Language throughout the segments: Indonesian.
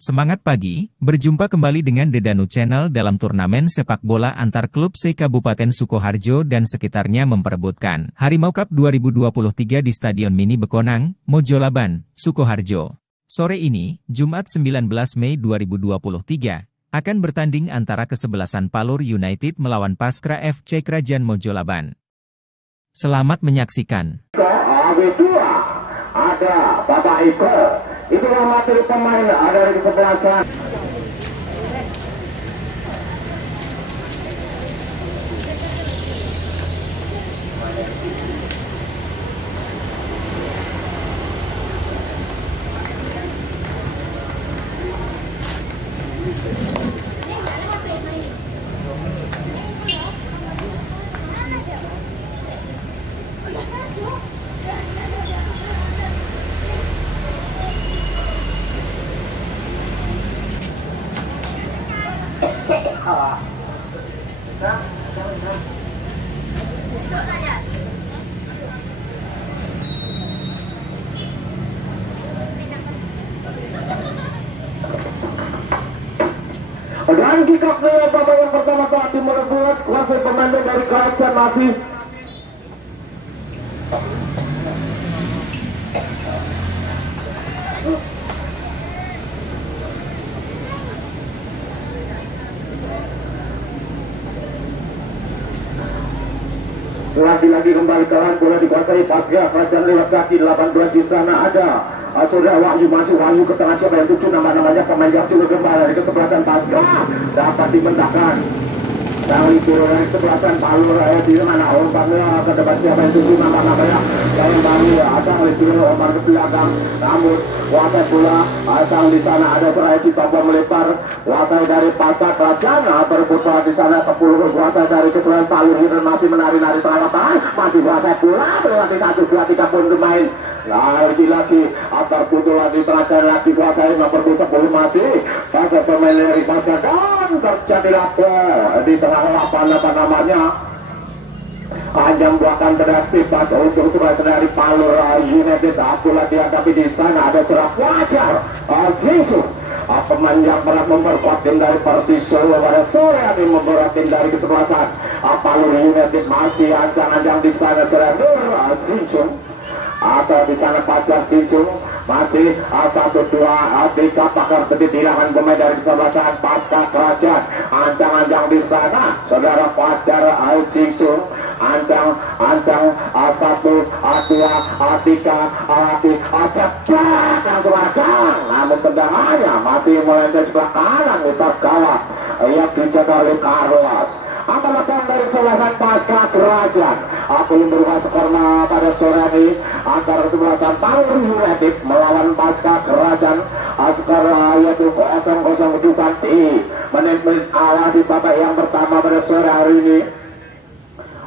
Semangat pagi, berjumpa kembali dengan Dedanu Channel dalam turnamen sepak bola antar klub se-Kabupaten Sukoharjo dan sekitarnya memperebutkan Harimau Cup 2023 di Stadion Mini Bekonang, Mojolaban, Sukoharjo. Sore ini, Jumat 19 Mei 2023, akan bertanding antara kesebelasan Palur United melawan Paskra FC Krajan Mojolaban. Selamat menyaksikan. AB2 ada Bapak Iko. Itulah materi pemain ada di kesebelasan. Dan kick off babak yang pertama telah dimerebut kuasa pemain dari Krajan masih lagi-lagi kembali ke lawan bola dikuasai Paskra Krajan lewat kaki 18 di sana ada Saudara Wahyu, masih Wahyu ke tengah, siapa yang tujuh nama-namanya pemain yang juga kembali dari kesebelasan Paskra dapat dibentangkan sang libur dari kesebelasan Palur di mana umpannya ke depan, siapa yang tujuh nama-namanya yang baru asal libur umpan ke belakang, namun kuasai bola asal di sana ada serai dicoba melebar kuasai dari Paskra Krajan berebut bola di sana 10 kuasai dari kesebelasan Palur dan masih menari-nari tengah lapangan, masih kuasai bola berarti 1, 2, 3 pun bermain lagi-lagi antar putul lagi teracan lagi kuasai nomor 10 masih pasal pemain dari Paskra dan terjadi lapor di tengah lapangan apa namanya panjang belakang kreatif pas untuk sebagai dari Palur United. Akulah dihadapi di sana ada serap wajar Zingsu pemain yang pernah memperkuat tim dari Persis Solo pada sore hari memperkuat tim dari kesebelasan Palur United masih ancang-ancang di sana serap Zingsu atau di sana Pacar Cincung masih 1, 2, 3 pakar ketidakkan pemain dari kesebelasan Paskra Krajan ancang-ancang di sana saudara Pacar Cincung ancang 1, 2, 3 cepat langsung akan, namun tendangannya masih melenceng sebelah kanan Ustaz gawat yang dijaga oleh Carlos. Antara dari kesebelasan Paskra Krajan belum berubah skornya pada sore ini antara kesebelasan Palur United melawan Paskra Krajan skor yaitu 0-0 di menit-menit awal di babak yang pertama pada sore hari ini.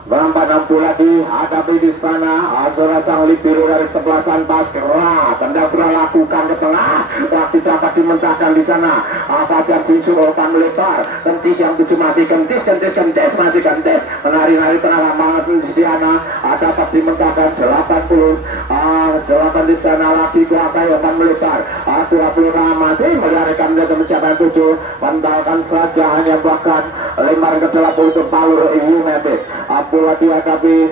Berapa 60 lagi hadapi di sana saudara sang libero dari kesebelasan Paskra tendang sudah lakukan ke tengah waktu dapat dimentahkan di sana Pacar Cincung umpan melebar kencis yang 7 masih kencis masih kencis menari-nari tengah lapangan di sana dapat dimentahkan 88 di sana lagi kuasai umpan melebar 20 masih melarikan dia ke siapa yang 7 pandalkan saja hanya bahkan lempar ke 80 untuk Palur United. Pula dihadapi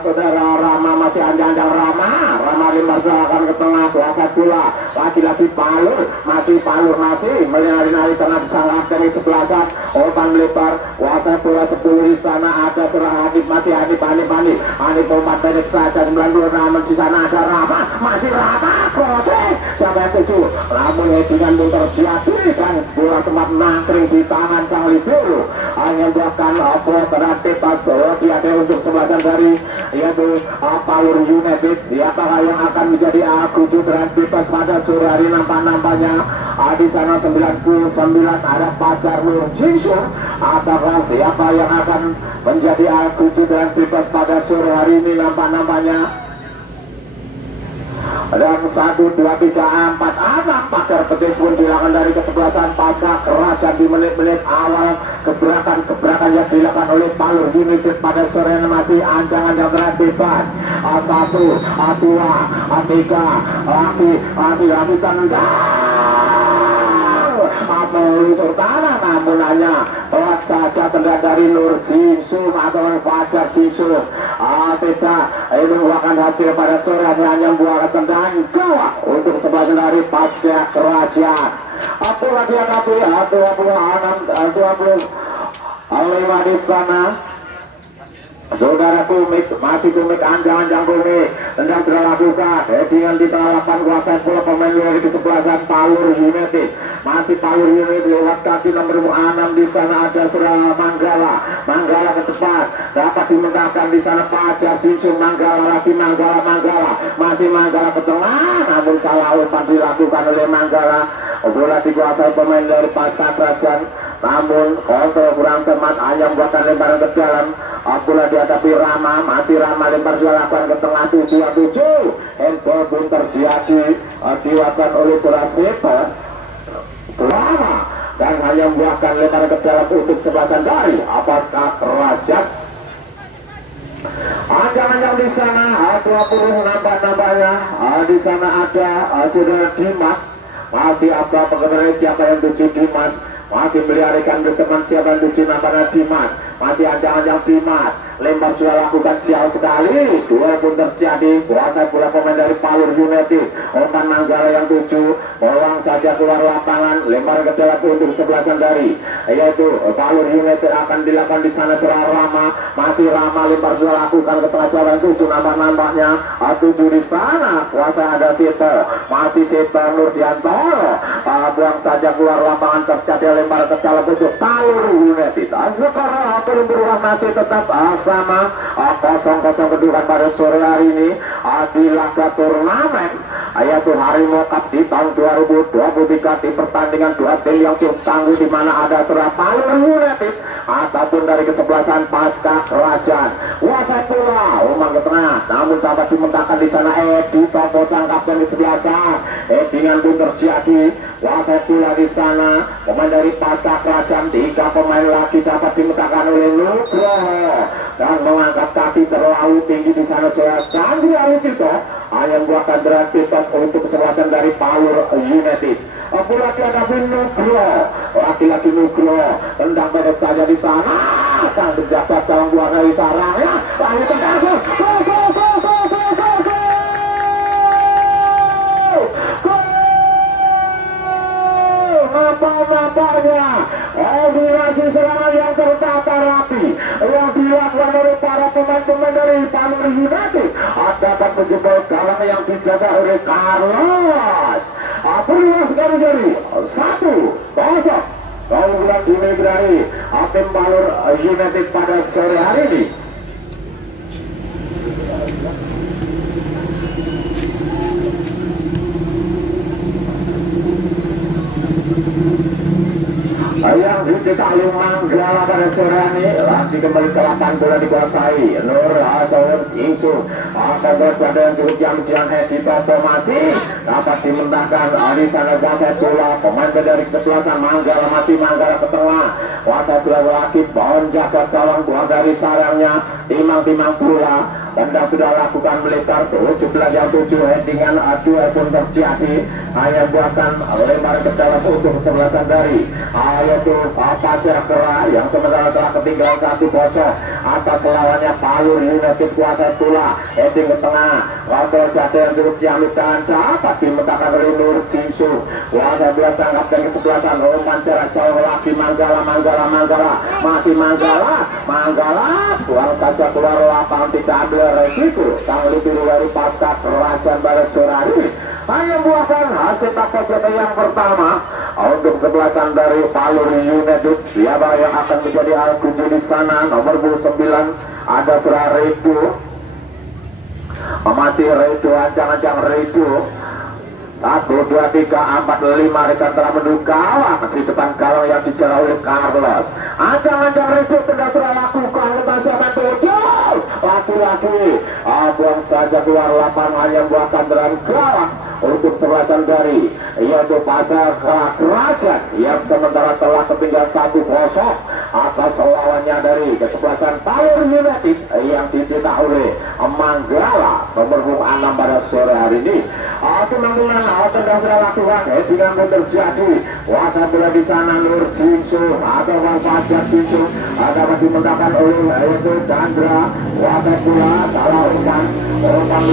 saudara Rama masih anjang-anjang Rama lempar akan ke tengah kuasai bola lagi-lagi Palur masih menari-nari tengah sangat dari sebelasan umpan melebar kuasai bola 10 di sana ada serang Hanif masih Hanif umpan pendek saja 90 namun di sana ada Rama masih Rama crossing siapa yang 7 namun dengan muter terjadi dan bola sempat nangkring di tangan sang libero hanya buahkan bola berarti pas dia ada untuk sebelasan dari yaitu Palur United. Siapakah yang akan menjadi kujuran bebas pada sore hari nampak-nampaknya di sana 99 ada Pacar Nur Jingsung ataukah siapa yang akan menjadi kujuran bebas pada sore hari ini nampak-nampaknya dan 1, 2, 3, 4 anak pakar petis pun dilakukan dari kesebelasan Paskra Krajan di menit-menit awal gebrakan yang dilakukan oleh Palur United pada sore ini masih ancang-ancang bebas 1, 2, 3 lagi tendang namun hanya telat saja tendangan dari Nur Jingsum atau Fajar Jingsum. Tidak, ini membuahkan hasil pada sore hari, hanya membuahkan tendangan gawang untuk sebelah dari Pasca Kerajaan. Aku lagi hadapi 25 di sana. Saudara Kumik, masih Kumik, anjang-anjang Kumik, tendang sudah lakukan, headingan di tengah lapangan, kuasai bola pemain dari kesebelasan Palur United. Masih Palur United lewat kaki nomor 6 di sana ada Surala Manggala ke depan, dapat dimentahkan di sana Fajar Jingsum. Manggala lagi, Manggala, masih Manggala ke tengah, namun salah umpan dilakukan oleh Manggala. Bola dikuasai pemain dari Pasca Kerajaan, namun kontrol kurang tepat, hanya membuatkan lemparan ke dalam. Bola dihadapi Rama, masih Rama lempar dilakukan ke tengah 7-7. Handball pun terjadi, diwakilkan oleh Suraseta Rama, dan hanya membuahkan lemparan ke dalam untuk sebelasan dari Pasca Kerajaan. Anjang-anjang di sana, 20 nambah-nambahnya. Di sana ada saudara Dimas, masih apa pengenai siapa yang 7 Dimas, masih melarikan ke teman siapa yang 7 nambahnya Dimas, masih anjang-anjang Dimas, lempar sudah lakukan jauh sekali, dua pun terjadi, kuasai bola pemain dari Palur United. Umpan Manggala yang 7, bolang saja keluar lapangan, lempar ke dalam untuk sebelasan dari, yaitu Palur United akan dilakukan di sana serah Rama, masih Rama lempar sudah lakukan ke tengah siapa yang 7 nambah-nambahnya, 7 di sana, kuasa ada Sito, masih Sito Nurdiantoro, buang saja keluar lapangan, terjadi lempar ke dalam untuk Palur United. Sekarang berubah masih tetap sama 0-0 kedudukan pada sore hari ini di laga turnamen, yaitu Harimau Cup di tahun 2023 di pertandingan dua tim yang cukup tangguh, di mana ada Surah Palur United ataupun dari kesebelasan Pasca Kerajaan. Kuasai pula umpan ke tengah, namun dapat dimentahkan di sana Edi Topo sang kapten di sebelah sana. Edingan pun terjadi, kuasai pula di sana pemain dari Pasca Kerajaan. 3 pemain lagi dapat dimentahkan oleh Nugroho dan mengangkat kaki terlalu tinggi di sana. Saya Chandri Alutito hanya membuahkan berantitas untuk kesebelasan dari Palur United. Bola dihadapi Nugroho, laki-laki Nugroho tendang pendek saja di sana, sang penjaga gawang buang dari sarangnya, lalu tendang go. Nampaknya kombinasi serangan yang tertata rapi yang dilakukan oleh para pemain-pemain dari Palur United dapat menjebol gawang yang dijaga oleh Carlos. Peluang sekarang menjadi 1-0 keunggulan dimiliki dari tim Palur United pada sore hari ini. Yang dicetak oleh Manggala pada sore hari lagi kembali ke lapangan, bola dikuasai Nur atau Jingsum, akan berada yang cukup jam Edi Topo masih dapat dimentahkan di sana. Kuasai bola pemain dari kesebelasan Manggala, masih Manggala ke tengah, kuasai bola lagi pohon jaga gawang buang dari sarangnya timang-timang bola. Tendang sudah lakukan melipar 17 yang 7, headingan 2 pun terjadi, hanya buatan lempar ke dalam untuk kesebelasan dari yaitu Pasir Kera yang sementara telah ketinggalan 1-0 atas lawannya Palur United. Kuasai pula heading ke tengah, kontrol jatuh yang cukup ciamik dan dapat dimentahkan oleh Nur Jingsum. Kuasai bola sang kapten kesebelasan, umpan jarak jauh lagi Manggala, masih Manggala buang saja keluar lapangan, tidak ambil resiko. Sang biru dari Pasca Kerajaan pada sore hari ini hanya membuahkan hasil takut yang pertama untuk kesebelasan dari Palur United. Siapa yang akan menjadi al-kuju di sana? Nomor 9 ada Surah Redu, masih Redu, ancang-ancang Redu. 1, 2, 3, 4, 5 rekan telah menuju gawang di depan gawang yang dijaga oleh Carlos. Ancang-ancang Redu tendang telah lakukan lepas siapa 7 laki-laki buang saja keluar lapangan yang buatan dalam gawang untuk sebelasan dari yaitu Pasca Kerajaan yang sementara telah ketinggalan 1-0 atas lawannya dari kesebelasan Palur United yang dicetak oleh Manggala nomor 6 pada sore hari ini. Tendangan tendang serang lakukan headingan pun terjadi. Kuasa bola di sana Nur Jinsu atau Fajar Jinsu dapat dimenangkan oleh yaitu Chandra. Kuasa bola salah umpan lebar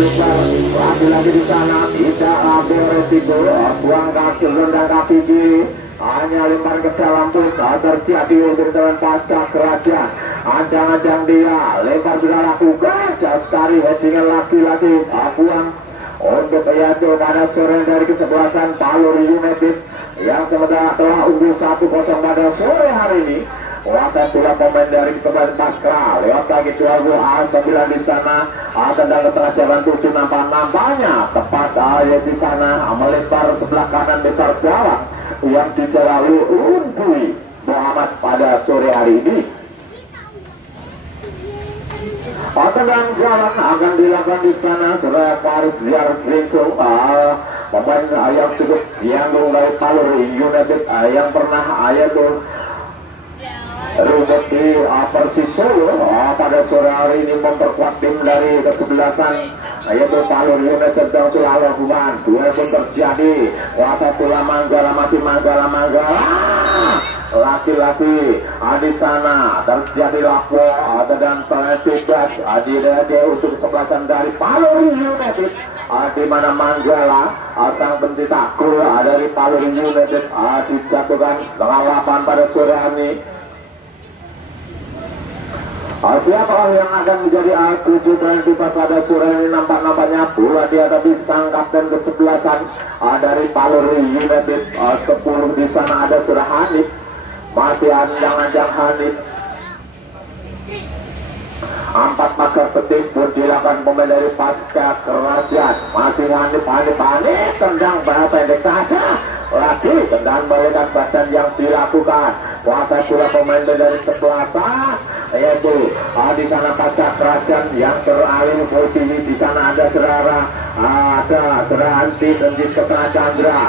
lagi-lagi di sana tidak ambil resiko buang kaki rendang kaki kiri hanya lempar ke dalam pun terjadi untuk serangan pasca kerajaan. Ancang-ancang dia lempar sudah lakukan jauh sekali headingan lagi-lagi buang untuk yaitu pada sore dari kesebelasan Palur United yang sementara telah unggul 1-0 pada sore hari ini. Kuasa bola pemain dari kesebelasan Paskra lewat kaki Tuago A9 di sana tendang ke tengah siaran 7 nampaknya tepat di sana melempar sebelah kanan besar gawang yang dijalani Untui Muhammad pada sore hari ini. Tendangan gawang akan dilakukan di sana Suraya Paris Ziar Zingso pemain yang cukup siang dari Palur United yang pernah yaitu rumput di Persis Solo pada sore hari ini memperkuat tim dari kesebelasan yaitu Palur United dan Sulawesi Human. Dua pun terjadi. Kuasa bola Manggala masih Manggala laki-laki di sana terjadi lapo dan bebas di untuk kesebelasan dari Palur United di mana Manggala sang pencetak gol dari Palur United dijatuhkan dengan lapan pada sore hari ini. Siapa yang akan menjadi tujuh dan tiba pada sore ini nampaknya bola dihadapi sang kapten kesebelasan dari Palur United 10 di sana ada Surah Hanif masih anjang-anjang Hanif 4 pagar petis pun dilakukan pemain dari pasca kerajaan masih Hanif tendang bola pendek saja lagi tendang balikan badan yang dilakukan kuasa bola pemain dari kesebelasan yaitu di sana pasca kerajaan yang beralih posisi di sana ada Serara Antis ke tengah Chandra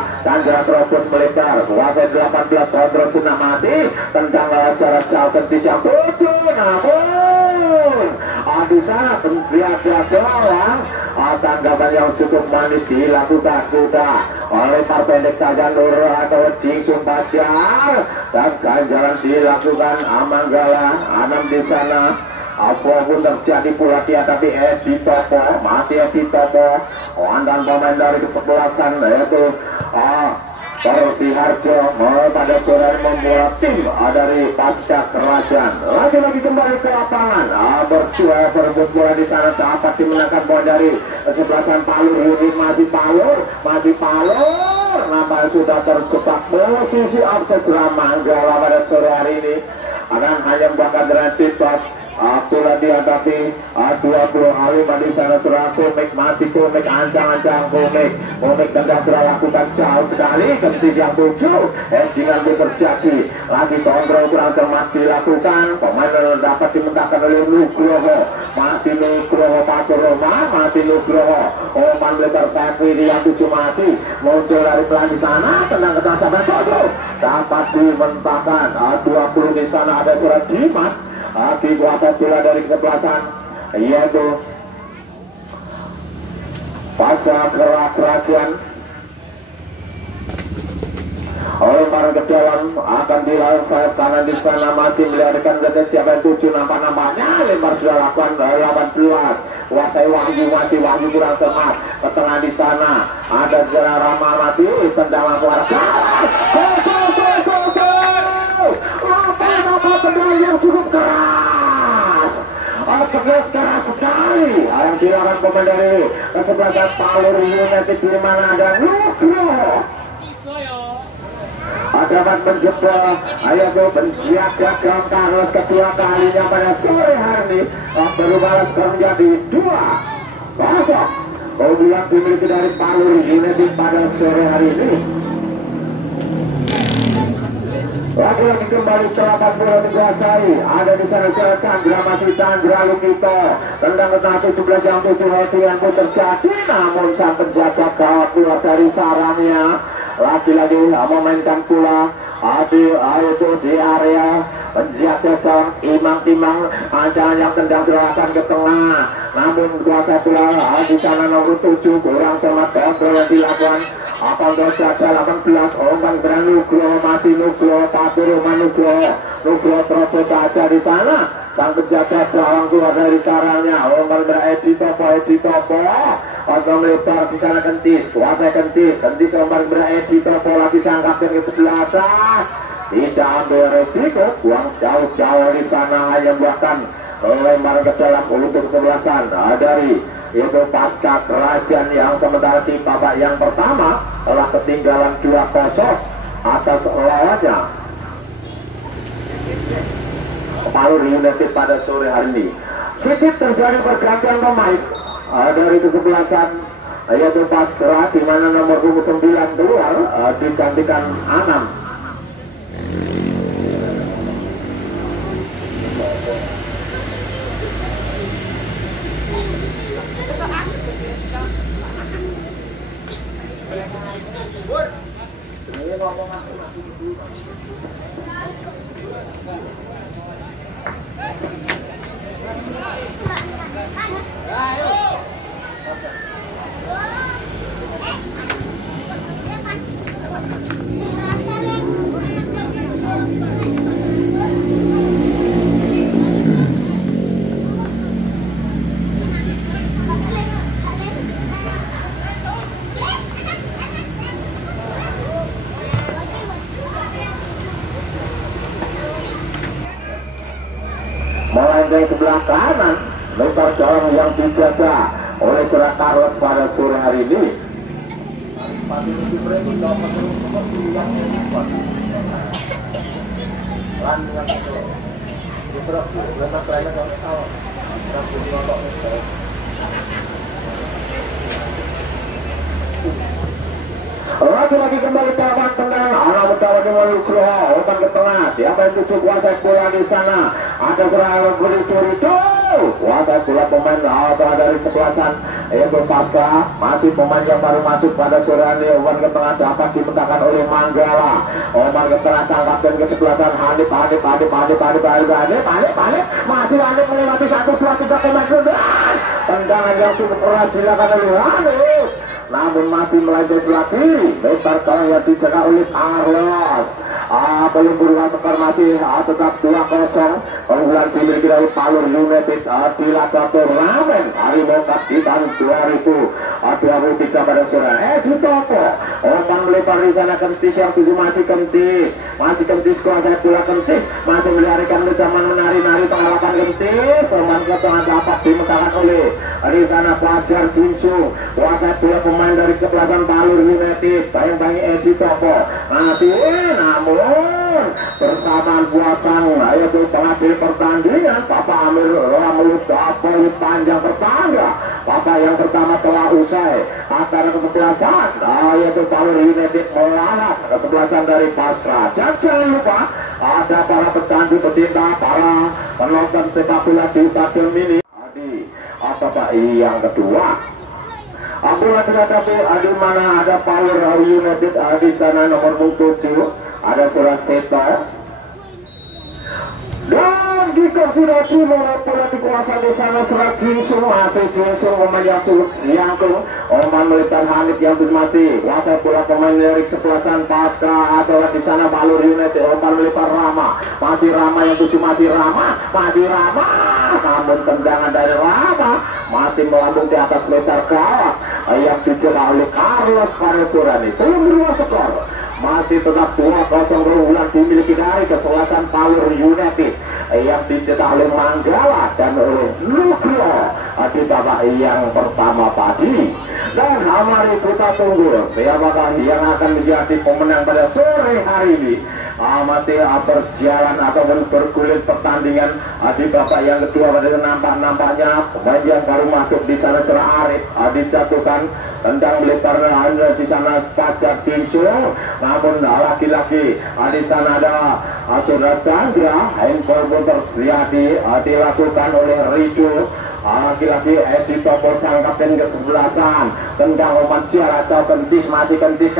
terobos melebar kuasa 18 kontrol Sina masih tentang jarak jauh Antis yang 7 namun di sana penjaga gawang tanggapan yang cukup manis dilakukan sudah oleh pendek saja Nur atau Jingsung Pajar dan ganjalan dilakukan Manggala 6 di sana. Apapun terjadi pula dihadapi Edi Topo masih Edi Topo dan pemain dari kesebelasan yaitu Persiharjo pada sore membuat tim dari pasca kerajaan lagi-lagi kembali ke lapangan berdua berebut bola di sana dapat dimenangkan bola dari kesebelasan Palur Unit masih Palur nampaknya sudah terjebak posisi offside Manggala pada sore hari ini akan hanya membakar dengan titos bola dihadapi 20 kali di sana Surah Komik masih Komik ancang-ancang Komik tendang Surah lakukan jauh sekali kentis yang 7 headingan terjadi lagi kontrol kurang cermat dilakukan pemain dapat dimentahkan oleh Nugroho masih Nugroho Patur Roman masih Nugroho umpan lebar sayap kiri yang 7 masih muncul dari pelan di sana tendang ke tengah sahabat dapat dimentahkan 20 di sana ada Surah Dimas di kuasa bola dari kesebelasan yaitu pasca kerajaan oleh para ke dalam akan dilakukan sayap kanan di sana masih melihatkan dari siapa yang 7 nampaknya lempar sudah lakukan 18 kuasai Wahyu masih Wahyu kurang semat ke tengah di sana ada Jara Rama masih tendang langsung tendangan yang cukup keras keras sekali yang dilakukan pemain dari kesebelasan Palur United di mana ada Nugroho dapat menjebol yaitu penjaga gawang Carlos kedua kalinya pada sore hari ini berubah skor menjadi 2-0 keunggulan dimiliki dari Palur United pada sore hari ini. Lagi-lagi kembali ke lapangan bola dikuasai ada di sana Surah Chandra masih Chandra Lukito tendang ke tengah 17 yang 7 headingan pun terjadi namun sang penjaga gawang keluar dari sarangnya lagi-lagi memainkan pula itu di area penjiat telepon imang-imang ancaman yang tendang serahkan ke tengah, namun kuasa bola di sana nomor 7 kurang cermat kontrol yang dilakukan. Akan saja 18 umpan berani Nugroho, masih Nugroho, Patur Nugroho terobos saja di sana. Sang penjaga gawang keluar dari sarangnya. Umpan Edi Topo atau melebar di sana Kentis, kuasai Kentis umpan Edi Topo lagi sang kapten ke-11. Tidak ambil resiko, buang jauh-jauh di sana, hanya buahkan lempar ke dalam untuk kesebelasan dari itu pasca kerajaan yang sementara di babak yang pertama telah ketinggalan 2-0 atas lawannya Palur United pada sore hari ini. Sedikit terjadi pergantian pemain dari kesebelasan yaitu Pasca, di mana nomor 9 keluar digantikan Anam. Melenceng sebelah kanan, besar gawang yang dijaga oleh Sir Carlos pada sore hari ini. Lagi-lagi kembali kawan tenang, anak bertawan dengan Nugroho, umpan ke tengah, siapa yang tuju kuasai bola di sana? Ada serangan Burito, kuasai bola pemain dari sebelasan yaitu Pasca, masih pemain yang baru masuk pada sore ini. Umpan ke tengah dapat dipetakan oleh Manggala, umpan ke tengah sang kapten kesebelasan Hanif, masih Hanif melewati 1, 2, 3 pemain kemudian tendangan yang cukup erat dilakukan oleh Hanif, namun masih melenceng sebelah kiri. Besar gawang yang dijaga oleh Carlos. Belum berubah skor, masih tetap 2-0. Keunggulan dimiliki dari Palur United di laga turnamen Harimau Cup di tahun 2023 pada sore. Edi Topo, umpan melebar di sana Kentis yang 7 masih Kentis kuasai bola Kentis, masih melarikan ledaman menari-nari pengharapan Kentis. Umpan ke tengah dapat dimegahkan oleh di sana Fajar Jinsu, kuasai bola pemain dari kesebelasan Palur United. Bayang-bayang Edi Topo masih, namun bersamaan puasang yaitu pengadil pertandingan Bapak Amir Ramul poin panjang pertanda. Bapak yang pertama telah usai antara kesebelasan yaitu Palur United melawan kesebelasan dari Pasca. Dan jangan lupa ada para pecandu pecinta, para penonton sepak bola di stadion mini Bapak yang kedua. Bola dihadapi di mana ada Palur United di sana nomor 7 ada Surat Seta, dan jika sudah dimulai bola dikuasai di sana Surat Jinsung, masih Jinsung pemain yang cukup siangkung. Oman melebar Hanif yang masih kuasai bola pemain dari kesebelasan Pasca atau di sana Palur United. Oman melebar Rama, masih Rama yang 7 masih Rama, namun tendangan dari Rama masih melambung di atas besar gawang yang dicelah oleh Carlos pada sore ini. Belum berubah skor, masih tetap 2-0 keunggulan dimiliki dari kesebelasan Palur United yang dicetak oleh Manggala dan oleh Nugroho di babak yang pertama tadi. Dan mari kita tunggu siapakah yang akan menjadi pemenang pada sore hari ini. Masih berjalan ataupun bergulir pertandingan di babak yang kedua. Pada nampaknya pemain yang baru masuk di sana Sir Arif dijatuhkan, tendang melebar di sana Fajar Jinsu, namun lagi-lagi di sana ada Saudara Chandra. Handball pun terjadi dilakukan oleh Rido. Lagi-lagi Edi Topo sang kapten kesebelasan, tendang umpan Ciara Kentis, masih Kentis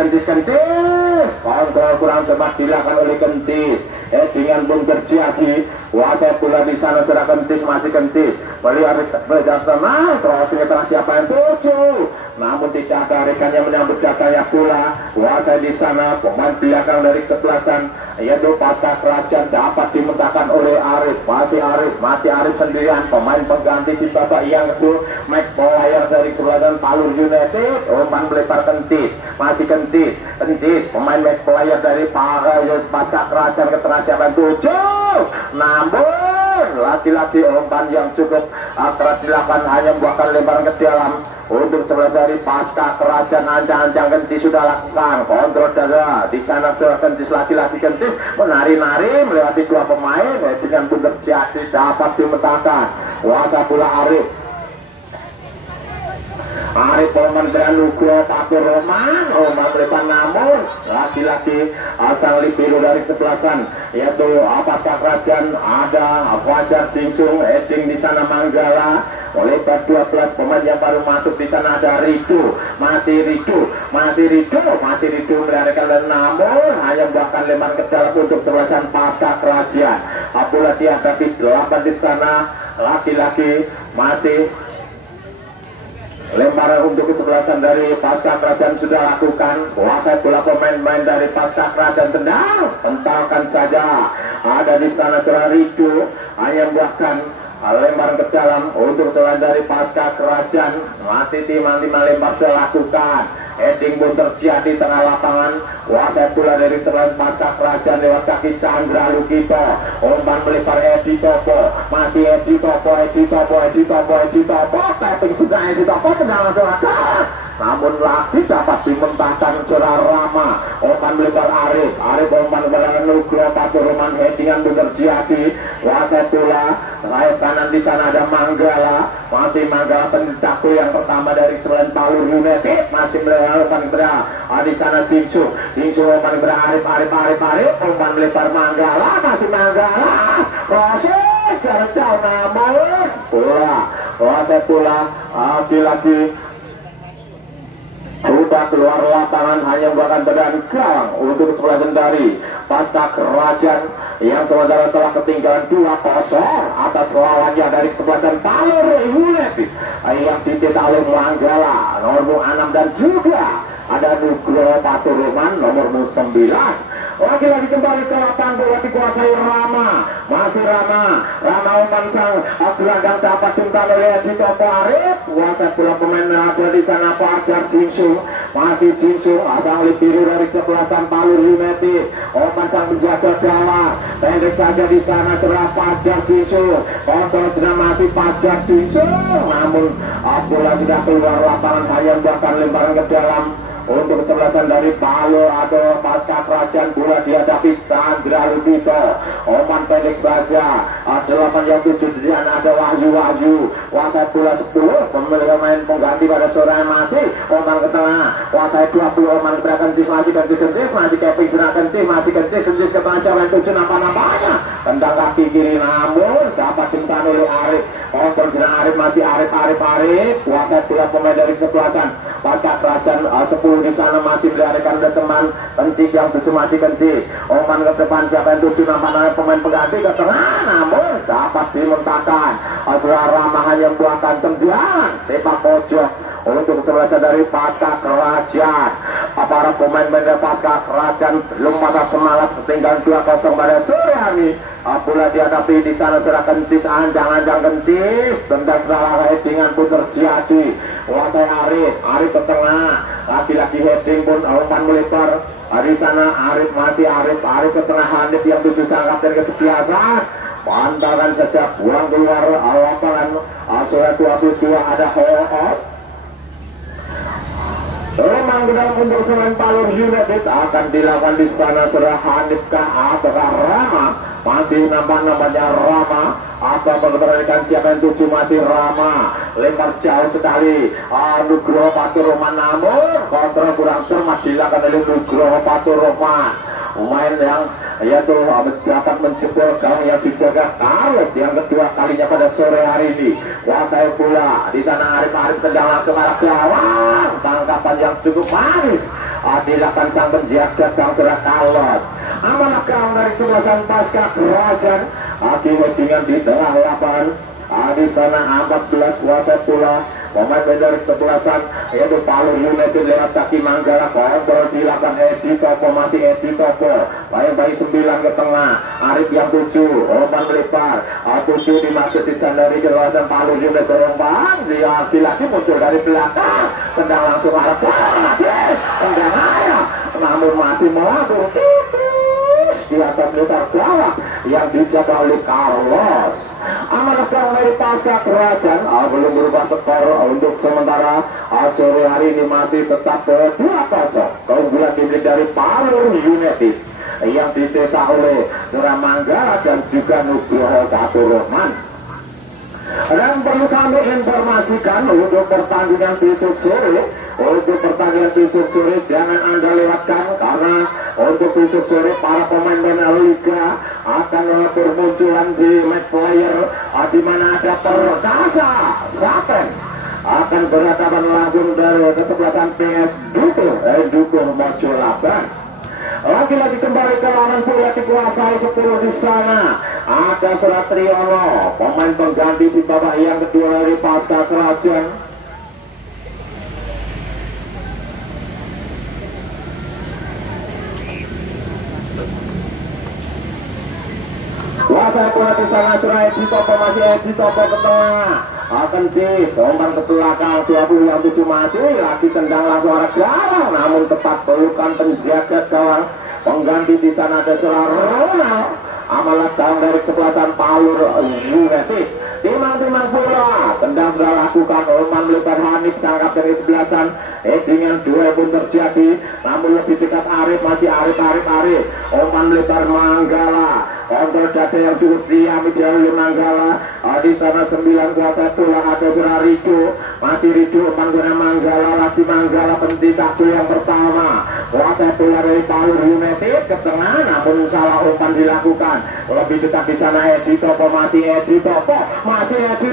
kontrol kurang cepat dilakukan oleh Kencis. Headingan pun terjadi. Kuasai bola di sana sudah Kencis, masih Kencis. Melihat tenang, crossing tengah siapa yang tuju. Namun tidak ada rekan yang menyambut datangnya bola. Kuasai di sana pemain belakang dari kesebelasan yaitu Pasca Kerajaan dapat dimentahkan oleh Arif. Masih Arif sendirian. Pemain pengganti di babak yang kedua, Mike Player dari kesebelasan Palur United. Umpan melebar Kencis, masih Kencis. Pemain Mike Player dari Pasca Kerajaan ke tengah siapa yang tujuh. Namun lagi-lagi umpan yang cukup keras dilakukan, hanya membuahkan lemparan ke dalam. Untuk sebelah dari Pasca Kerajaan, ancang-ancang Kencis sudah lakukan kontrol dada di sana. Sudah Kencis, lagi-lagi Kencis menari-nari melewati dua pemain dengan pun terjadi dapat dimentahkan. Kuasa bola Arif pemain dengan Nugroho Patur Roman melepas, namun lagi-lagi asal libero dari kesebelasan yaitu Pasca Kerajaan ada Fajar Jingsung. Heading di sana Manggala melebar 12 pemain yang baru masuk. Di sana ada Rido, masih Rido melarikan, dan namun hanya bahkan lempar ke dalam untuk kesebelasan Pasca Kerajaan. Bola dihadapi 8 di sana, lagi-lagi masih lemparan untuk kesebelasan dari Pasca Kerajaan sudah lakukan. Kuasai bola pemain-pemain dari Pasca Kerajaan, tendang, pentalkan saja. Ada di sana seorang Rido hanya membuahkan lemparan ke dalam untuk selain dari Pasca Kerajaan. Masih timang-timang lempar sudah lakukan. Heading pun terjadi tengah lapangan. Kuasai bola dari selain Pasca Kerajaan lewat kaki Chandra Lukito. Umpan melebar Edi Topo, masih Edi Topo. Tapping sudah Edi Topo, tendangan selatan. Namun lagi dapat dimentahkan Saudara Rama. Umpan melebar Arif umpan kepada Nugroho Patur Roman. Headingan pun terjadi. Kuasai bola sayap kanan di sana ada Manggala, masih Manggala pencetak gol yang pertama dari selain Palur United. Masih melebar umpan kepada di sana Jingsu umpan kepada Arif umpan melebar Manggala, masih Manggala proses jarak jauh, namun bola kuasai bola lagi sudah keluar lapangan, hanya membuahkan badan gawang untuk kesebelasan dari Pasca Kerajaan yang sementara telah ketinggalan 2-0 atas lawannya dari kesebelasan Palur United yang dicetak oleh Manggala nomor 6 dan juga ada Nugroho Patur Roman nomor 9. Lagi-lagi kembali ke lapangan, bola dikuasai Rama, masih Rama umpan sang gelandang dapat diumpan oleh Edi Topo Arif. Kuasai bola pemain ada di sana Fajar Jingsung, masih Jingsung asal biru dari kesebelasan Palur United. Umpan sang penjaga gawang pendek saja di sana serah Fajar Jingsung. Kontrol jenah masih Fajar Jingsung, namun bola sudah keluar lapangan, hanya bahkan lemparan ke dalam untuk kesebelasan dari Palur atau Pasca Kerajaan. Bola dihadapi Chandra Lukito. Umpan pendek saja. 8 yang 7 dan ada Wahyu. Kuasai bola 10. Pemain pengganti pada sore masih. Umpan ke tengah. Kuasai 20. Umpan kepada Kencis. Masih Kevin serang Kencis. Masih Kencis ke tengah siapa yang 7 namanya. Tendang kaki kiri, namun dapat dimentakan oleh Arif. Umpan serang Arif, masih Arif. Kuasai bola pemain dari kesebelasan Pasca Kerajaan 10 di sana, masih melarikan oleh teman Kencis yang 7 masih Kencis. Umpan ke depan siapa yang 7 namanya pemain pengganti ke tengah, namun dapat dimentahkan. Saudara Rama hanya membuahkan tendangan sepak pojok untuk kesebelasan dari Pasca Kerajaan. Para pemain dari Pasca Kerajaan belum patah semangat, ketinggalan 2-0 pada sore hari. Bola dihadapi di sana sudah Kencis, anjang-anjang Kencis, tendang salah, headingan pun terjadi. Kuasai Arif ke tengah, lagi-lagi heading pun umpan melebar. Di sana Arif ke tengah, Hanif yang 7 sangkap dan kesebelasan. Pantaran saja, buang keluar lapangan. Sudah 22 ada Hoos. Memang dalam untuk selain Palur United akan dilakukan di sana sudah Hanif atau Rama. Masih namanya Rama. Apa memperhatikan siapa yang 7 masih Rama. Lempar jauh sekali. Nugroho Patur Roman, namun kontrol kurang cermat dilakukan oleh Nugroho Patur Roman. Pemain yang yaitu dapat menjebol gawang yang dijaga Carlos yang kedua kalinya pada sore hari ini. Kuasai bola di sana Arif tendang langsung arah gawang. Tangkapan yang cukup manis dilakukan sang penjaga gawang Surah Carlos. Amanah gawang dari sebelasan pasca Kerajaan dengan di tengah lapangan. Di sana 14 kuasa pula pemain dari sebelasan yaitu Palu United lewat kaki Manggala. Kontrol dilakukan Edi Topo, masih Edi Topo bayi 9 ke tengah. Arif yang 7 umpan melipar 7 dimaksud disandari ke kawasan Palu United. Umpan lagi muncul dari belakang, tendang langsung arah tendang ayah, namun masih melambung di atas lutar gawang yang dijaga oleh Carlos. Amanah gawang dari pasca Kerajaan belum berubah skor untuk sementara. Sore hari ini masih tetap 2-0 keunggulan dimiliki dari Palu United yang dicetak oleh Surah Manggala dan juga Nugroho Katurunan. Dan perlu kami informasikan untuk pertandingan besok sore. Untuk pertandingan besok sore jangan Anda lewatkan, karena untuk besok sore para pemain Liga akan bermunculan di match player di mana ada Perkasa Saten akan berhadapan langsung dari kesebelasan PS Dukung Mojolaban. Lagi-lagi kembali ke lawan bola dikuasai 10 di sana. Ada Surat Triyono, pemain pengganti di babak yang kedua dari pasca Kerajaan. Kuasa bola di sana Surah Edi Topo, masih Edi Topo ke tengah. Akan umpan ke belakang 20 yang 7 maju lagi, tendang langsung arah gawang, namun tepat pelukan penjaga gawang. Pengganti di sana ada Surah Ronald. Amalah gawang dari sebelasan Palu United. Timang-timang bola, tendang sudah lakukan, umpan melipar Hanif sangkap dari sebelasan. Dengan 2 pun terjadi, namun lebih dekat Arif, masih Arif. Umpan melipar Manggala. Kontrol dada yang cukup diam di Manggala. Di sana 9 kuasa bola ada Surah Rido, masih Rido, umpan guna Manggala, lagi Manggala penting takut yang pertama. Kuasa bola dari Palu United ke tengah, namun salah umpan dilakukan. Lebih dekat di sana Edi Topo, masih Edi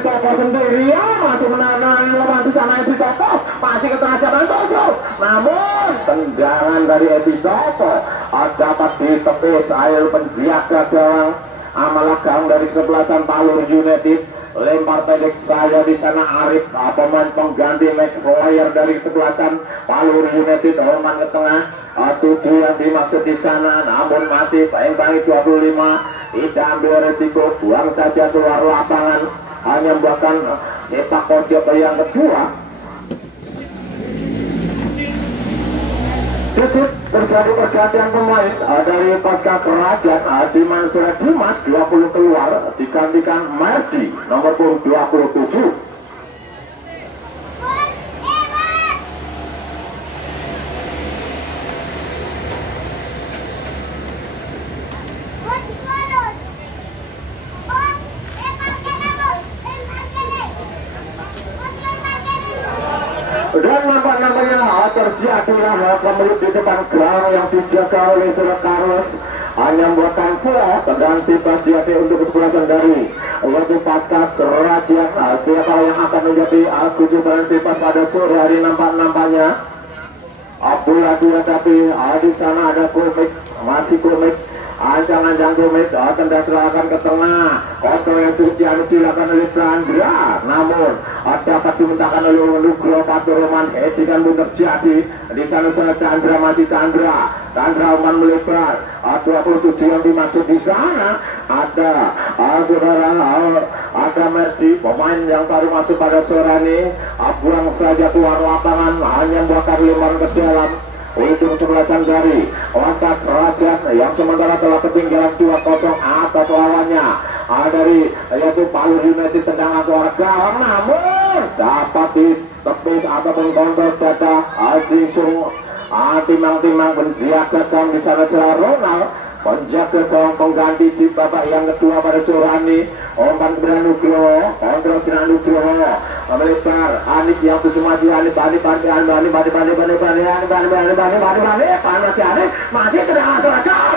Topo sendirian, masih menahan umpan di sana Edi Topo, masih ke tengah siapa 7, namun tendangan dari Edi Topo dapat ditepis air penjaga gawang. Amalah gawang dari sebelasan Palu United. Lempar pendek saya di sana Arif, pemain pengganti match player dari sebelasan Palu United. Umpan ke tengah 7 yang dimaksud di sana, namun masih baik 25, tidak ambil resiko, buang saja keluar lapangan, hanya membuatkan sepak pojok yang kedua. Sisip terjadi pergantian pemain dari pasca Kerajaan. Di mana Surah Dimas 20 keluar, digantikan Merdi nomor 27. Dan nampak-nampaknya terjadilah pemilik di depan gawang yang dijaga oleh Surah Carlos. Hanya membuatkan bola dan bebas diambil untuk kesebelasan dari yaitu pasca Kerajaan. Siapa yang akan menjadi kujuban bebas pada sore hari nampaknya bola dihadapi. Di sana ada Komik, masih Komik, ancang-ancang Komik, tendang serahkan ke tengah. Kontrol yang cukup dilakukan oleh Chandra, namun dapat dimintakan oleh Nugroho Katurunan. Edikan pun terjadi di sana. Chandra, masih Chandra umpan melebar 27 yang dimaksud di sana ada saudara ada Merdi, pemain yang baru masuk pada sore ini. Buang saja keluar lapangan, hanya membuatkan lemparan ke dalam untuk sebelasan dari pasca Kerajaan yang sementara telah ketinggalan 2-0 atas lawannya. Dari yaitu Palu United, tendangan suara gawang, namun dapat ditepis ataupun kontrol dada Azizu. Timang-timang penjaga gawang di sana Surah Ronald, penjaga gawang pengganti di babak yang kedua pada sore ini. Umpan kepada Nugroho, kontrol Sinan Nugroho melebar. Hanif yang masih Hanif, masih Hanif, masih tendangan suara gawang.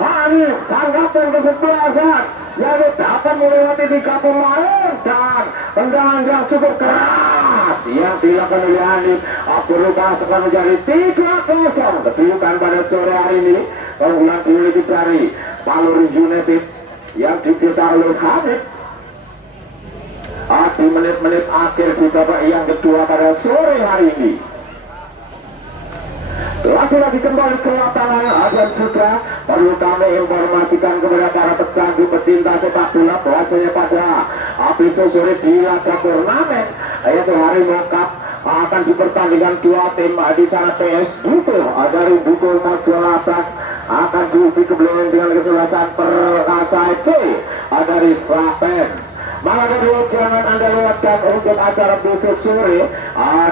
Hanif sanggapkan kesebelasan tendangan yang cukup keras yang dilakukan oleh Hanif berubah sekarang menjadi 3-0. Kedudukan pada sore hari ini keunggulan dimiliki dari Palur United yang dicetak oleh Hanif di menit-menit akhir di babak yang kedua pada sore hari ini. Lagi-lagi kembali ke lapangan dan juga perlu kami informasikan kepada para pecandu pecinta sepak bola bahwasanya pada episode sore di laga turnamen yaitu Harimau Cup akan dipertandingkan dua tim di sana. PS Bukul dari Bukul Majalabak akan diuji kebelakang dengan kesebelasan Perkasa FC dari Slapen. Maka kedua jangan Anda lewatkan untuk acara besok sore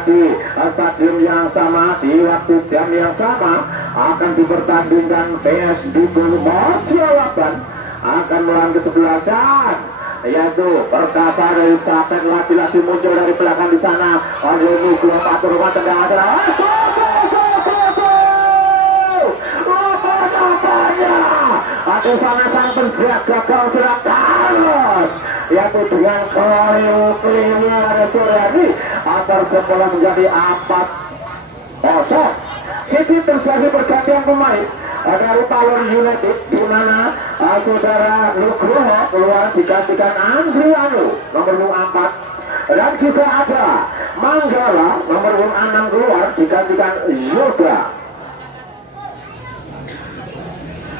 di stadion yang sama di waktu jam yang sama akan dipertandingkan PS Bukul Majalabak akan melawan kesebelasan yaitu Perkasa dari Slapen. Lagi-lagi muncul dari belakang di sana oleh Nugroho Fatur rumah tendangan sana. Di sana sang penjaga gawang sudah Carlos yaitu dengan keliru pada sore hari agar jempol menjadi 4-0. Sisi terjadi pergantian pemain dari Palur United di mana saudara Nugroho keluar digantikan Andriano nomor 4 dan juga ada Manggala nomor 6 keluar digantikan Yoga.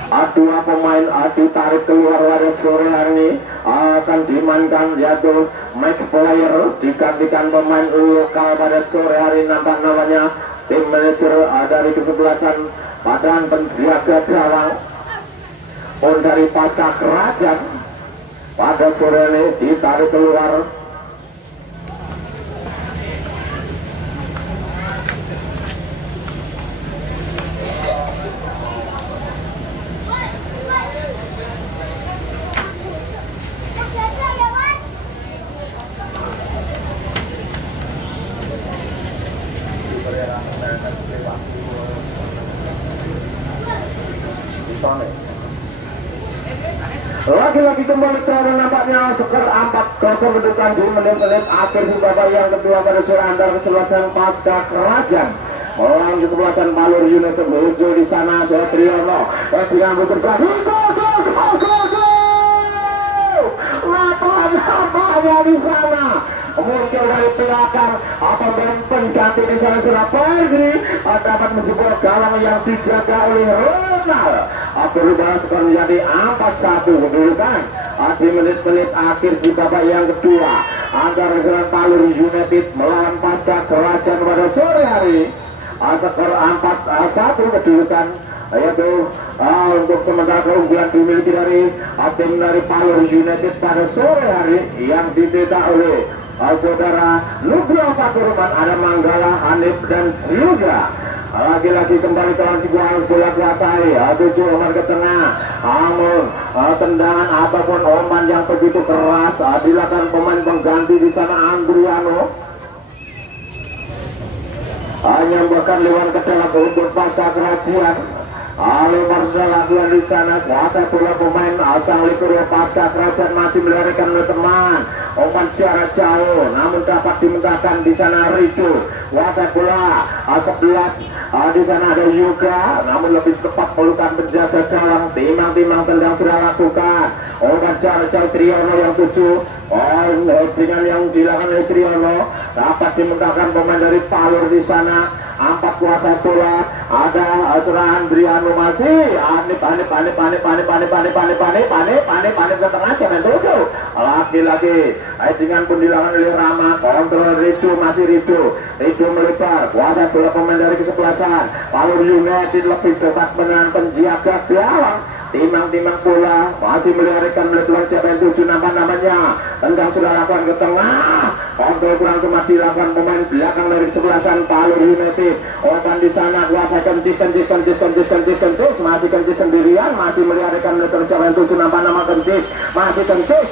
Dua pemain ditarik keluar pada sore hari ini akan dimainkan yaitu Mike Player digantikan pemain lokal pada sore hari nampak namanya tim manajer dari kesebelasan Padang penjaga gawang dari Pasca Kerajaan pada sore ini ditarik keluar. Lagi-lagi kembali ke nampaknya skor 4-0 kedudukan di menit-menit akhir di babak yang kedua pada sore antara kesebelasan Pasca Kerajaan melawan kesebelasan Palur United. Muncul di sana Sore Triyono dengan bekerja nampaknya di sana muncul dari belakang pengganti di sana sudah pergi dapat menjebol gawang yang dijaga oleh Ronald. Berubah skor menjadi 4-1 kedudukan di menit-menit akhir di babak yang kedua antara dengan Palur United melawan Pasca Kerajaan pada sore hari. Skor 4-1 kedudukan yaitu untuk sementara keunggulan dimiliki dari tim dari Palur United pada sore hari yang dicetak oleh saudara Nugroho Faturman, ada Manggala, Hanif dan Ziuga. Lagi-lagi kembali ke lantai bola kuasai tujuh umpan ke tengah, namun tendangan ataupun umpan yang begitu keras dilakukan pemain pengganti di sana Andriano hanya bahkan lewat ke dalam untuk Pasca Kerajaan. Lebar sudah latihan di sana, kuasa bola pemain asal Liverpool Pasca Kerajaan masih melarikan oleh teman umpan jarak jauh, namun dapat dimentahkan di sana Rido. Kuasa bola 11 di sana ada Yoga, namun lebih tepat pelukan penjaga gawang. Timang-timang tendang sudah lakukan umpan jarak jauh Triyono yang 7 dengan yang dilakukan oleh Triyono dapat dimentahkan pemain dari Palur di sana. 4 kuasa bola ada serangan Andriano masih panik ke tengah siapa yang tuju lagi-lagi dengan pun dilakukan oleh Rama. Kontrol Rido, masih Rido melebar kuasa bola pemain dari kesebelasan Palur United lebih dekat dengan penjaga gawang. Timang-timang bola masih melarikan melebar siapa yang tuju namanya tendang sudah lakukan ke tengah. Kontrol kurang cuma dilakukan pemain belakang dari kesebelasan Palur United. Otan di sana kuasa kencis masih kencis sendirian, masih melarikan melebar siapa yang tuju nama kencis, masih kencis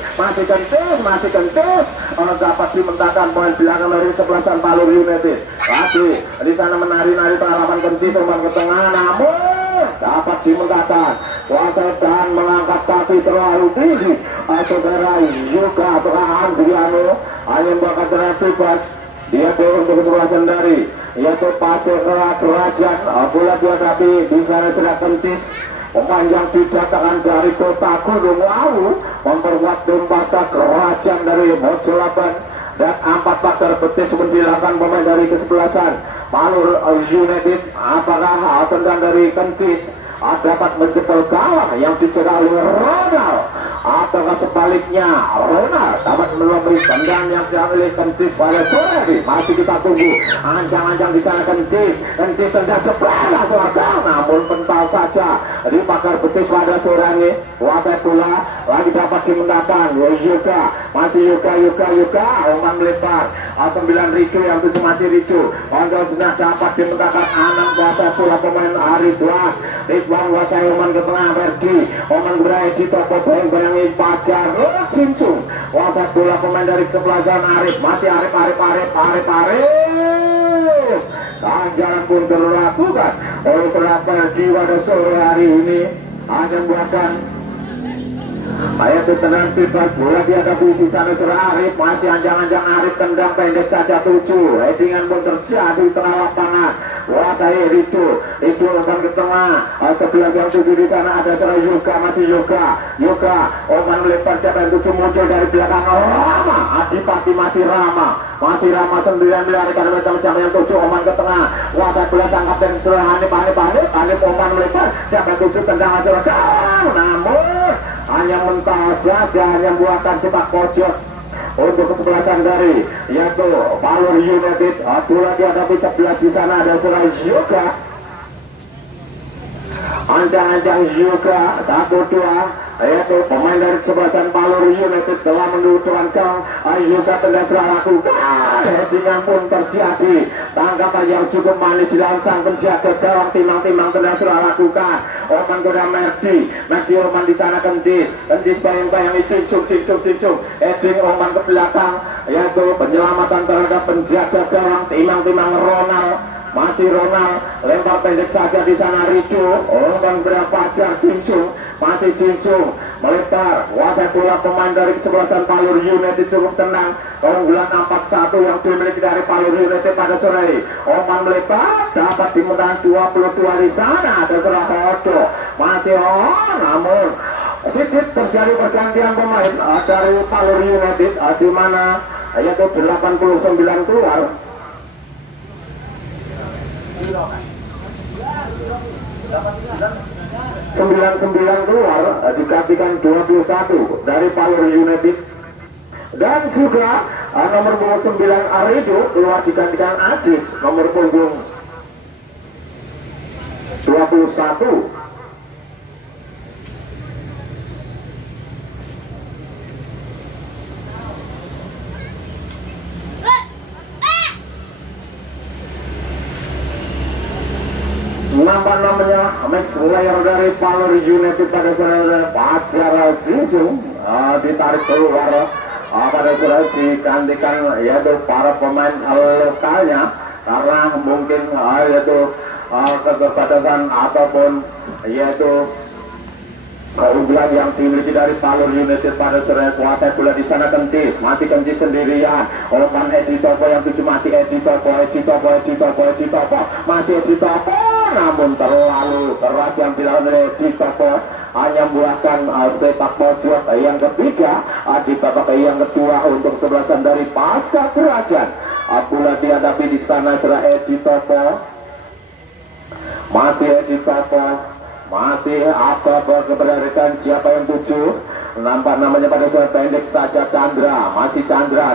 dapat dimentahkan pemain belakang dari kesebelasan Palur United. Lagi di sana menari-nari perlawanan kencis umpan ke tengah, namun dapat dimentakan. Kuasa dan mengangkat kaki terlalu tinggi. Saudara Yuka atau Andriano hanya bakal tenang bebas. Dia dorong ke sebelah sendiri, yaitu pasir kerajaan. Bola dihadapi di sana sudah kencis. Pemain yang didatangkan dari kota Gunung Lawu memperkuat tim pasca kerajaan dari Mojolaban. Dan 4 pagar betis menghilangkan pemain dari kesebelasan Palur United. Apakah tendang dari Kencis dapat menjebol gawang yang dicetak oleh Ronald, ataukah sebaliknya Ronald dapat memberi tendang yang oleh Kencis pada sore hari? Masih kita tunggu. Ancang-ancang di sana Kencis tendang cepat seorang, namun pental saja di pagar betis pada sore ini. Kuasai bola lagi dapat dimentakan. Yuka masih Yuka Oman melempar 9 Rico yang 7 masih Rico. Kontrol sudah dapat dimentakan 6 kuasai bola pemain Ridwan kuasai Oman ke tengah Verdi. Oman berada di toko bayang-bayangi Pajar Cincung. Kuasai bola pemain dari kesebelasan Arif. Masih Arif. Ganjaran pun terlakukan oleh Verdi pada sore hari ini. Hanya buatkan itu tenang bebas. Bola dihadapi di sana surah Arif. Masih anjang-anjang Arif, tendang pendek saja 7. Headingan pun terjadi di tengah lapangan. Kuasai Rido umpan ke tengah. 11 yang 7 di sana ada surah Yuka. Masih Yuka umpan melempar siapa yang 7 muncul dari belakang Rama. Adipati masih Rama 9 melarikan meter siapa yang 7 umpan ke tengah. Kuasai bola sangkap dan surah Hanif umpan melempar siapa yang 7 tendang surah gawang, namun hanya mental saja, hanya buatan cetak pojok untuk kesebelasan dari yaitu Palur United. Bola dihadapi 11 di sana ada surah Yuka. Ancang-ancang Yuka 1-2. Yaitu pemain dari kesebelasan Palur United telah mendudukan Yuka tendang serah lakukan. Headingan pun terjadi. Tangkapan yang cukup manis di dalam sang penjaga gawang. Timang tendang serah lakukan. Oman goda Merdi Oman di sana Kencis bayang-bayang Cincung. Heading Oman ke belakang, yaitu penyelamatan terhadap penjaga gawang. Timang Ronald. Masih Ronald lempar pendek saja di sana Rido. Umpan berapa Pajar Cincung. Masih Cincung melempar. Kuasai bola pemain dari kesebelasan Palur United cukup tenang. Keunggulan 4-1 yang dimiliki dari Palur United pada sore. Oman melempar dapat dimentakan 22 di sana ada Serah Hodo. Masih namun sedikit terjadi pergantian pemain dari Palur United di mana yaitu 89 keluar. 99 keluar digantikan 21 dari Palur United. Dan juga nomor punggung 9 Arido keluar digantikan Ajis nomor punggung 21. Namanya match player dari Palur United pada sore Pajar Cincung ditarik keluar pada sore digantikan yaitu para pemain lokalnya karena mungkin yaitu keterbatasan ataupun yaitu keunggulan yang dimiliki dari Palur United pada sore. Kuasai bola di sana Kencis sendirian. Umpan Edi Topo yang 7 masih Edi Topo masih Edi Topo, namun terlalu keras yang dilakukan oleh Edi Topo, hanya membuahkan sepak pojok yang ketiga di babak yang kedua untuk kesebelasan dari pasca kerajaan. Bola dihadapi di sana serah Edi Topo. Masih Edi Topo, masih apa keberanian siapa yang 7. Nampak namanya pada saat pendek saja Chandra. Masih Chandra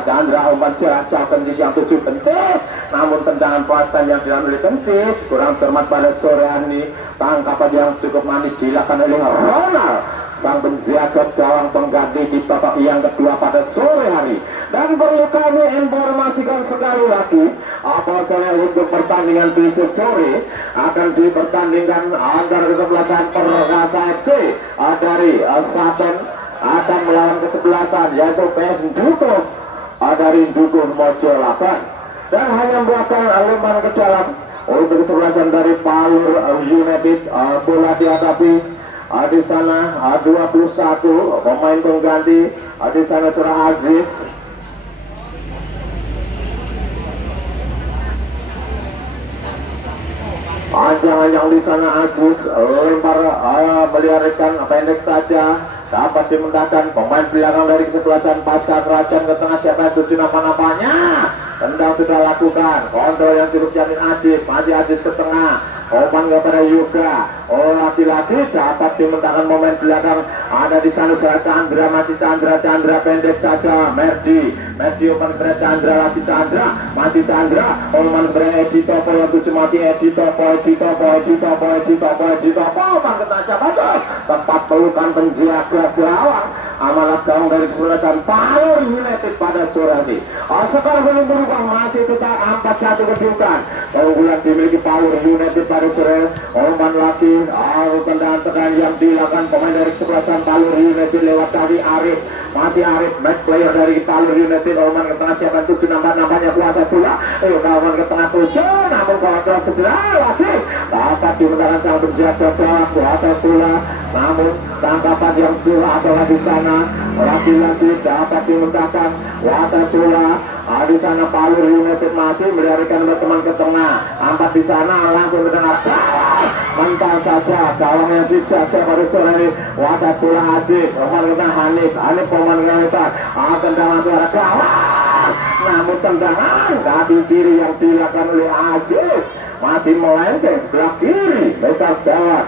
umpan jauh Kencis yang 7 Kencis, namun tendangan plastan yang diambil oleh Kencis kurang cermat pada sore hari. Tangkapan yang cukup manis dilakukan oleh Ronald, sang penjaga gawang pengganti di babak yang kedua pada sore hari. Dan perlu kami informasikan sekali lagi, bahwasanya untuk pertandingan besok sore akan dipertandingkan antara kesebelasan Perkasa FC dari Saben akan melawan kesebelasan yaitu PS Dukuh dari Dukuh Mojolaban, dan hanya membuatkan lembar ke dalam untuk kesebelasan dari Palur United. Bola dihadapi di sana 21 pemain pengganti. Di sana Surah Aziz. Panjang-panjang di sana Aziz lempar melarikan pendek saja, dapat dimendahkan pemain belakang dari kesebelasan Pasca Kerajaan ke tengah. Siapa yang tuju nama-namanya? Tendang sudah lakukan, kontrol yang cukup jamin Aziz, masih Aziz ke tengah, umpan kepada Yoga. Laki-laki dapat dimendahkan pemain belakang. Ada di sana Chandra, masih Chandra pendek saja. Merdi umpan kepada Chandra, lagi Chandra, masih Chandra, umpan kepada Edi Topo yang tuju, masih Edi Topo, umpan kena siapa tuh? Tempat pelukan penjaga gawang amalat gawang dari kesebelasan Palur United pada sore ini. Skor belum berubah, masih tetap 4-1 kedudukan. Keunggulan dimiliki Palur United pada sore. Umpan lagi, tendangan tekan yang dilakukan pemain dari kesebelasan Palur United lewat tadi Arif. Masih Arif, match player dari Palur United. Umpan ke tengah, siapa tujuh namanya kuasa pula. Umpan ke tengah tujuh, namun kontrol segera lagi dapat dimendahkan sang penjaga gawang kuasa pula. Namun tangkapan yang curah adalah di sana. Lagi-lagi dapat dimendahkan kuasa pula. Di sana Palur United masih melarikan teman ke tengah. Empat di sana langsung mendengar mental saja gawang yang dijaga pada sore ini. Kuasa pula Aziz, umpan ke tengah Hanif pemain lebar. Tendangan suara gawang. Namun tendangan kaki kiri yang dilakukan oleh Aziz masih melenceng sebelah kiri. Besar gawang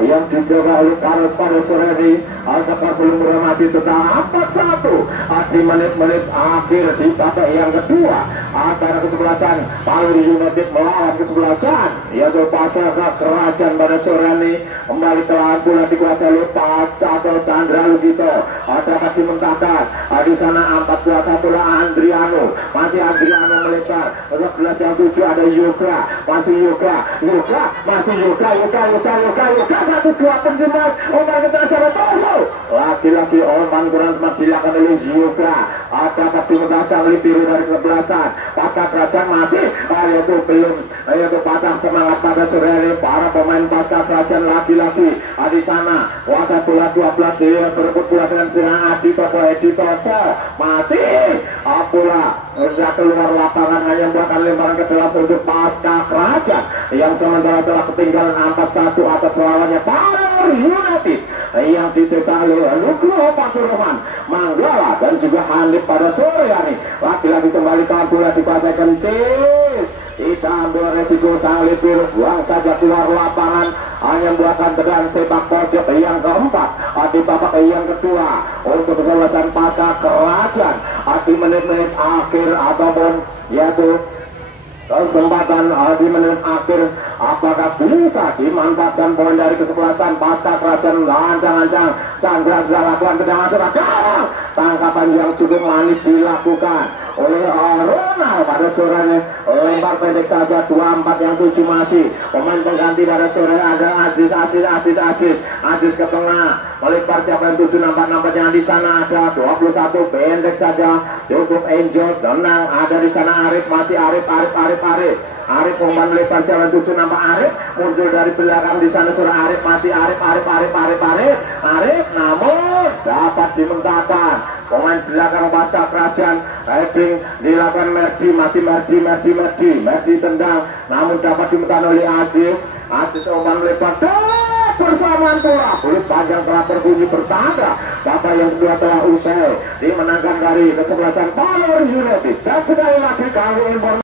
yang dijaga oleh Carlos pada sore ini. Skor belum berubah, masih tetap 4-1 di menit-menit akhir di babak yang kedua antara kesebelasan Palur United melawan kesebelasan yaitu Pasca Kerajaan pada sore ini. Kembali ke lawan bola dikuasai oleh atau Chandra Lugito. Dapat dimentahkan di sana 4-2-1 Andriano, masih Andriano melebar. Sebelah yang 7 ada Yoga, masih Yoga, masih Yoga 1-2 penjemal. Umpan kita sahabat Toso. Lagi-lagi umpan kurang tepat dilakukan oleh Yoga. Dapat dimendahkan oleh biru dari kesebelasan Pasca Kerajaan masih yaitu patah semangat pada sore ini para pemain Pasca Kerajaan. Lagi-lagi di sana kuasa bola 12 dia berebut bola dengan serangan Edi Topo masih bola sudah keluar lapangan, hanya membuatkan lemparan ke dalam untuk Pasca Kerajaan yang sementara telah ketinggalan 4-1 atas lawannya Palur United yang ditentang oleh Nugroho Paturuman, Manggala dan juga Hanif pada sore hari. Lagi-lagi kembali ke bola dikuasai Kencis, tidak ambil resiko sang Lipir, buang saja keluar lapangan, hanya membuatkan tendangan sepak pojok yang keempat di babak yang kedua untuk kesebelasan Pasca Kerajaan di menit-menit akhir ataupun yaitu kesempatan di menit akhir. Apakah bisa dimanfaatkan poin dari kesebelasan Pasca Kerajaan? Lancang-lancang Chandra sudah lakukan tendangan serangan, tangkapan yang cukup manis dilakukan oleh Ronald pada sore. Lempar pendek saja 24 yang 7 masih pemain pengganti pada sore. Ada Aziz ke tengah melempar, siapa yang 7 nampak-nampaknya di sana ada 21 pendek saja cukup enjoy tenang. Ada di sana Arif, masih Arif umpan melempar, siapa yang 7 nampak Arif muncul dari belakang di sana surah Arif, masih Arif namun dapat dimentahkan pemain belakang Pasca Kerajaan. Heading dilakukan Merdi, masih Merdi tendang namun dapat dimentahkan oleh Aziz umpan melempar bersamaan bola kulit panjang telah berbunyi bertanda babak yang kedua telah usai dimenangkan dari kesebelasan Palur United. Dan sekali lagi kami informasi